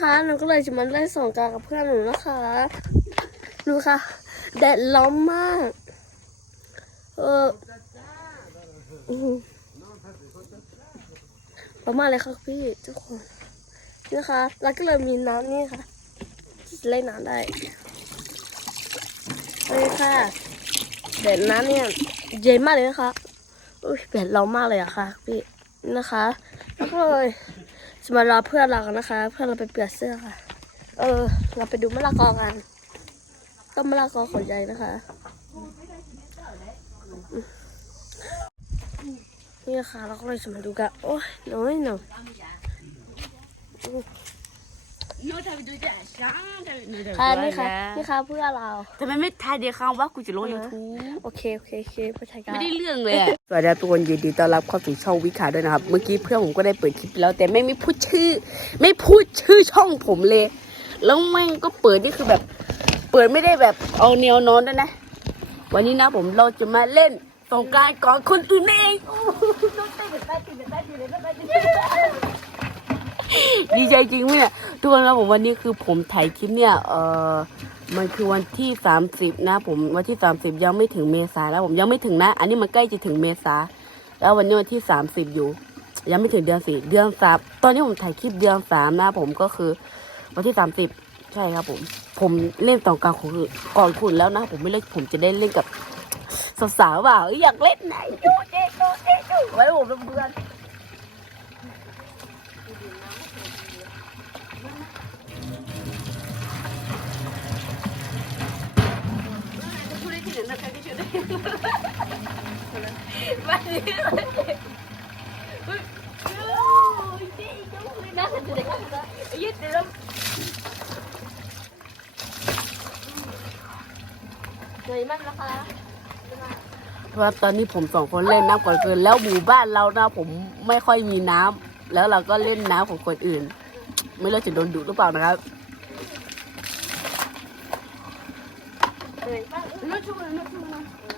นะคะหนูก็เลยจะมาเล่นสงการกับเพื่อนหนูนะคะดูค่ะแดดร้อนมาก เอออื้อหือร้อนมากเลยค่ะพี่ทุกคนนะคะแล้วก็เลยมีน้ำนี่ค่ะเล่นน้ำได้นี่ค่ะแดดน้ำเนี่ยเย็นมากเลยนะคะอุ้ยแดดร้อนมากเลยอะค่ะพี่นะคะแล้วก็เลย จะมารอเพื่อนเรากันนะคะ เพื่อนเราไปเปลี่ยนเสื้อค่ะ เออ เราไปดูมะละกอกัน ต้นมะละกอขนใหญ่นะคะ นี่ค่ะเราก็เลยจะมาดูกัน โอ้ยน้อยหน่อย โน้ตทำไปดูจ้ะช้างทำไปดูจ้ะค่ะ นี่ค่ะ นี่ค่ะเพื่อนเราทำไมไม่ทายเดียวครั้งว่ากูจะลงยูทูบโอเค โอเค โอเคไปถ่ายกันไม่ได้เรื่องเลยอะสวัสดีครับทุกคนยินดีต้อนรับเข้าสู่ช่องวิคาด้วยนะครับ เมื่อกี้เพื่อนผมก็ได้เปิดคลิปไปแล้ว แต่ไม่ไม่พูดชื่อ ไม่พูดชื่อช่องผมเลย แล้วแม่งก็เปิดนี่คือแบบ เปิดไม่ได้แบบเอาแนวนอนด้วยนะ วันนี้นะผมเราจะมาเล่นสงกรารก่อนคนอื่นเองโอ้โหต้องเต้นแบบเต้นแบบเต้นแบบเต้นแบบเต้น ดีใจจริงไหมเนี่ยทุกคนครับผมวันนี้คือผมถ่ายคลิปเนี่ยเออมันคือวันที่สามสิบนะ ผมวันที่สามสิบยังไม่ถึงเมษาแล้วผมยังไม่ถึงนะ อันนี้มันใกล้จะถึงเมษาแล้ววันนี้วันที่สามสิบอยู่ ยังไม่ถึงเดือนสี่เดือนสามตอนนี้ผมถ่ายคลิปเดือนสามนะผมก็คือวันที่สามสิบใช่ครับผม ผมเล่นตอนกลางคืนก่อนคุณแล้วนะ ผมไม่เล่นผมจะได้เล่นกับสาวๆว่าอยากเล่นไหนดูเจ๊ดูเจ๊ดูไว้ผมเป็น เพื่อนสวยมากนะคะว่าตอนนี้ผมสองคนเล่นน้ำก่อนเกินแล้วหมู่บ้านเรานะผมไม่ค่อยมีน้ำแล้วเราก็เล่นน้ำของคนอื่น ไม่รู้จะโดนดุหรือเปล่านะครับสวยมากไม่ช่วยไม่ช่วยนะผู้หญิงมันน่าใครเด็กแบบเสียละเป็นแบบนี้ก็วันนี้ก็เรามา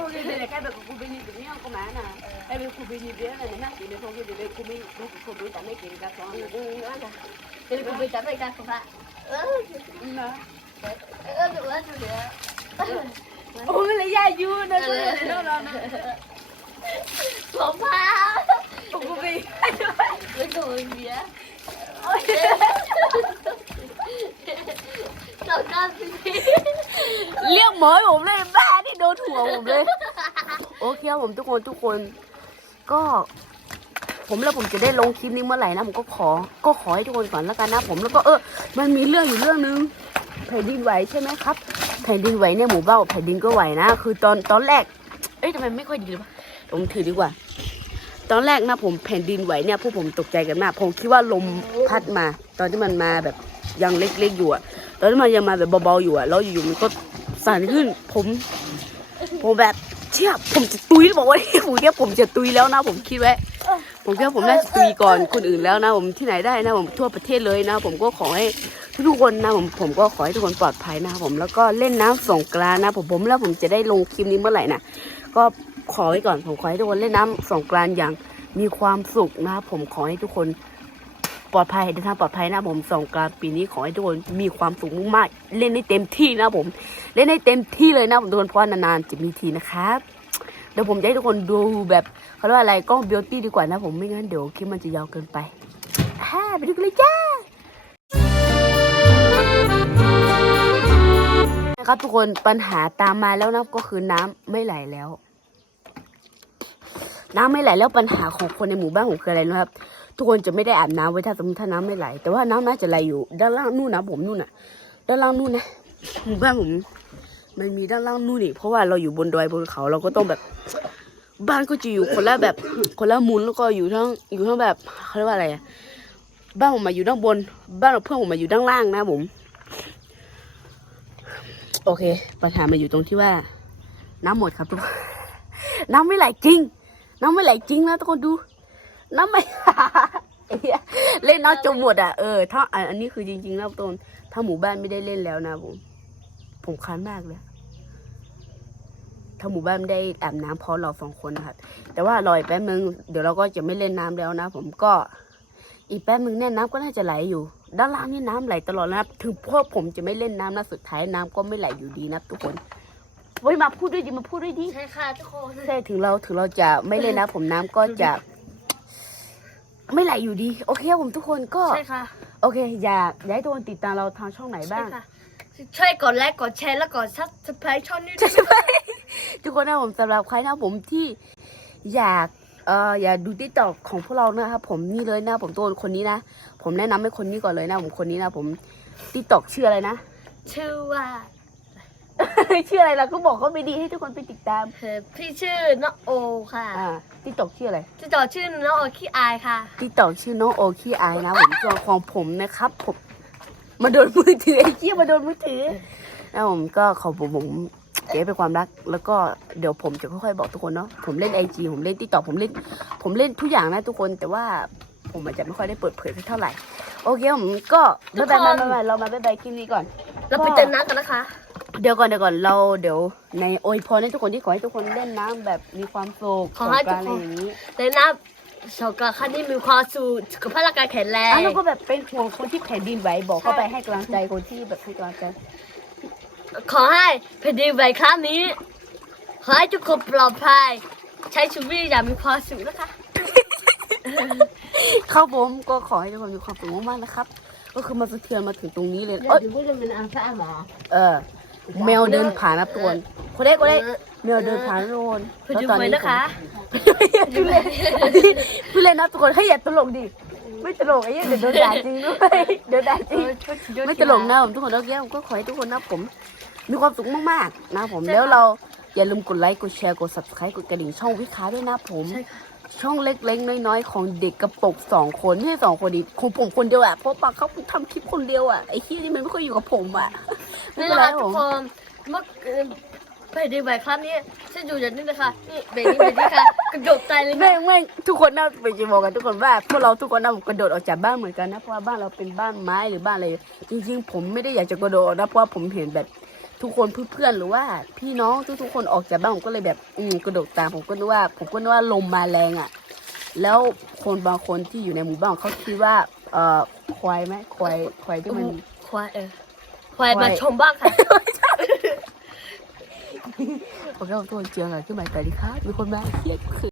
ไม่ได้กันค่ะเป็นแบบมีเบคอนแต่แบบเด็กกันนะน้องกี้ไม่ไม่เสียพวกเอ็มเราเสียเลยนั่นมันเป็นโมไม่อะไรไม่กันสู้ด้วยนะสู้ด้วยไอ้ข้าวคุยดีเลยแค่แบบคุยดีแบบนี้ก็มอยดีแบบนั้นนะที่สี่เด็กคุยแม่เก่งกับท้องอืมนั่นน่ะเป็นกูไปจับไปกันค่ะเออนะเออดูว่าดูเดี๋ยวโอ้ยเลยยาอยู่นะด้วยนะเรานะผมพาคุยไม่โดนเบียต่อกหมอผมเลยบ้าที่โดนหัวผมเลย โอเคครับผมทุกคนทุกคน ก็ ผมแล้วผมจะได้ลงคลิปนี้เมื่อไหร่นะผมก็ขอ ก็ขอให้ทุกคนก่อนแล้วกันนะ ผมแล้วก็เออ มันมีเรื่องอยู่เรื่องนึงแผ่นดินไหวใช่ไหมครับแผ่นดินไหวเนี่ยหมู่บ้านแผ่นดินก็ไหวนะ คือตอนตอนแรก เอ้ยทำไมไม่ค่อยดีเลยวะผมถือดีกว่า ตอนแรกนะผมแผ่นดินไหวเนี่ยพวกผมตกใจกันมากผมคิดว่าลมพัดมา ตอนที่มันมาแบบยังเล็กๆอยู่อะ ตอนที่มันยังมาแบบเบาๆอยู่อะแล้วอยู่ๆมันก็สั่นขึ้น ผมผมแบบเชื่อผมจะตุยแล้วบอกว่าเนี่ยผมเนี่ยผมจะตุยแล้วนะ ผมคิดไว้ผมคิดว่าผมน่าจะตุยก่อนคนอื่นแล้วนะ ผมที่ไหนได้นะ ผมทั่วประเทศเลยนะ ผมก็ขอให้ทุกคนนะผมผมก็ขอให้ทุกคนปลอดภัยนะผมแล้วก็เล่นน้ำสงกรานนะ ผมผมแล้วผมจะได้ลงคลิปนี้เมื่อไหร่นะก็ขอไว้ก่อนผมขอให้ทุกคนเล่นน้ำสงกรานอย่างมีความสุขนะครับผมขอให้ทุกคน ปลอดภัยเดินทางปลอดภัยนะผมสงกรานต์ปีนี้ขอให้ทุกคนมีความสุขมากๆเล่นให้เต็มที่นะผม เล่นให้เต็มที่เลยนะผมทุกคนเพราะนานๆจะมีทีนะครับเดี๋ยวผมจะให้ทุกคนดูแบบเขาเรียกว่าอะไรกล้องเบลตี้ดีกว่านะผมไม่งั้นเดี๋ยวคลิปมันจะยาวเกินไปฮ่าไปดูกันเลยจ้านะครับทุกคนปัญหาตามมาแล้วนะก็คือน้ำไม่ไหลแล้ว น้ำไม่ไหลแล้วปัญหาของคนในหมู่บ้านผมคืออะไรนะครับ ทุกคนจะไม่ได้อาบน้ำไว้ถ้าสมมติถ้าน้ำไม่ไหล แต่ว่าน้ำน่าจะไหลอยู่ ด้านล่างนู่นนะผมนู่นน่ะ ด้านล่างนู่นนะหมู่บ้านผม มันมีด้านล่างนู่นนี่เพราะว่าเราอยู่บนดอยบนเขาเราก็ต้องแบบ บ้านก็จะอยู่คนละแบบคนละมุนแล้วก็อยู่ทั้งอยู่ทั้งแบบเขาเรียกว่าอะไรอะบ้านผมมาอยู่ด้านบน บ้านเพื่อนผมมาอยู่ด้านล่างนะผม โอเค ปัญหามาอยู่ตรงที่ว่า น้ำหมดครับทุกคนน้ำไม่ไหลจริง น้ำไม่ไหลจริงนะทุกคนดู น้ำไม่ไอ้เหี้ยเล่นน้ำจมหมดอะเออถ้าอันอันนี้คือจริงๆแล้วตนถ้าหมู่บ้านไม่ได้เล่นแล้วนะผมผมคันมากเลยถ้าหมู่บ้านไม่ได้อาบน้ำเพราะเราสองคนนะครับแต่ว่ารออีกแป๊บนึงเดี๋ยวเราก็จะไม่เล่นน้ำแล้วนะ ผมก็ อีกแป๊บนึงเนี่ยน้ำก็น่าจะไหลอยู่ ด้านล่างนี่น้ำไหลตลอดนะครับ ถึงพวกผมจะไม่เล่นน้ำนะสุดท้ายน้ำก็ไม่ไหลอยู่ดีนะทุกคนเว้ยมาพูดด้วยดิมาพูดด้วยดิใช่ค่ะทุกคนใช่ถึงเราถึงเราจะไม่เล่นนะผมน้ำก็จะ ไม่ไหลอยู่ดี โอเคครับผมทุกคนก็ ใช่ค่ะ โอเค อยากอยากให้ทุกคนติดตามเราทางช่องไหนใช่บ้างค่ะช่วยกดไลค์กดแชร์แล้วกดซับสไครต์ช่องนี้ด้วยทุกคนนะผมสำหรับใครนะผมที่อยากเอ่ออยากดูติ๊กต็อกของพวกเรานะครับผมนี่เลยนะผมตัวคนนี้นะ ผมแนะนำให้คนนี้ก่อนเลยนะผมคนนี้นะผมติ๊กต็อกชื่ออะไรนะ ชื่อว่า ชื่ออะไรเราก็บอกเขาไปดีให้ทุกคนไปติดตามเอ่อพี่ชื่อน้องโอค่ะอ่าติ๊กต็อกชื่ออะไรที่ต่อชื่อน้องโอขี้อายค่ะ ติ๊กต็อกชื่อน้องโอคีไอนะผมตัวของผมนะครับผมมาโดนมือถือไอ้เชี่ยมาโดนมือถือนะผมก็ขอผมผมเก็บเป็นความรัก แล้วก็เดี๋ยวผมจะค่อยๆบอกทุกคนเนาะผมเล่นไอจีผมเล่นติ๊กต็อกผมเล่น ผมเล่นทุกอย่างนะทุกคนแต่ว่าผมอาจจะไม่ค่อยได้เปิดเผยสักเท่าไหร่ โอเคผมก็ทุไม่กเป็นคนไรไม่เป็นไรเรามาบ๊ายบายคลิปนี้ก่อน เราไปเติมน้ำกันนะคะ เดี๋ยวก่อนเดี๋ยวก่อนเราเดี๋ยวในโอยพรให้ทุกคนที่ขอให้ทุกคนเล่นน้ำแบบมีความสุขขอให้สงกรานต์ทุอะกคนไรอย่างนี้ในน้ำสงกรานต์ครั้งนี้มีความสุขสุขภาพร่างกายแข็งแรอะง แล้วก็แบบเป็นห่วงคนที่แผ่นดินไหวบอกเข้าไปให้กำลังใจคนที่แบบให้กำลังใจขอให้แผ่นดินไหวครั้งนี้ ขอให้ทุกคนปลอดภัย ใช้ชีวิตอย่างมีความสุขนะคะครับผมก็ขอให้ทุกคนมีความสุขมากๆนะครับ ก็คือมาสะเทือนมาถึงตรงนี้เลยเอ้เอ้ยยดูว่าจะเป็นอันซ่าหมอเออ แมวเดินผ่านนะทุกคนคนเล็กคนเล็กแมวเดินผ่านโรนเพื่อดูไว้นะคะพูดเล่นพูดเล่นนะทุกคนให้ยอย่าตลกดิไม่ตลกไอ้เหี้ยเดี๋ยวโดนด่าจริงด้วยเดี๋ยวด่าจริงไม่ตลกนะผมทุกคนแล้วแก้วก็ขอให้ทุกคนนะผม มีความสุขมากๆนะผมใช่ค่ะแล้วเราอย่าลืมกดไลค์กดแชร์กด subscribe กดกระดิ่งช่องวิคาด้วยนะผมใช่ค่ะช่องเล็กๆ น้อยๆ ของเด็กกระปกสองคนไม่ใช่สองคนดิของผมคนเดียวอะเพราะปากเขาทำคลิปคนเดียวอะไอ้เฮียนี่มันไม่ค่อยอยู่กับผมอะไม่นี่เป็นนะไรคะผทุกมคนเมื่อเอ่อแผ่นดินไหวครั้งนี้ฉันอยู่อย่างนี้นะคะนี่เบรกนี้เบรกนี้ค่ะกระโดดใจเลยแม่นะงแม่งทุกคนนะไปจะบอกกันทุกคนว่าพวกเราทุกคนนะผมกระโดดออกจากบ้านเหมือนกันนะเพราะว่าบ้านเราเป็นบ้านไม้หรือบ้านอะไรจริงๆ ผมไม่ได้อยากจะกระโดดนะเพราะว่าผมเห็นแบบ ทุกคนเพื่อนๆหรือว่าพี่น้องทุกๆคนออกจากบ้านผมก็เลยแบบ อืมกระโดดตามผมก็นึกว่า ผมก็นึกว่าลมมาแรงอะ แล้วคนบางคนที่อยู่ในหมู่บ้านเขาคิดว่า เอ่อควายไหมควายควายที่มัน ควายเออควายมาชมบ้างค่ะ โอเคผมทุกคนเจอกันขึ้นใหม่สวัสดีครับมีคนมาเรียกคือ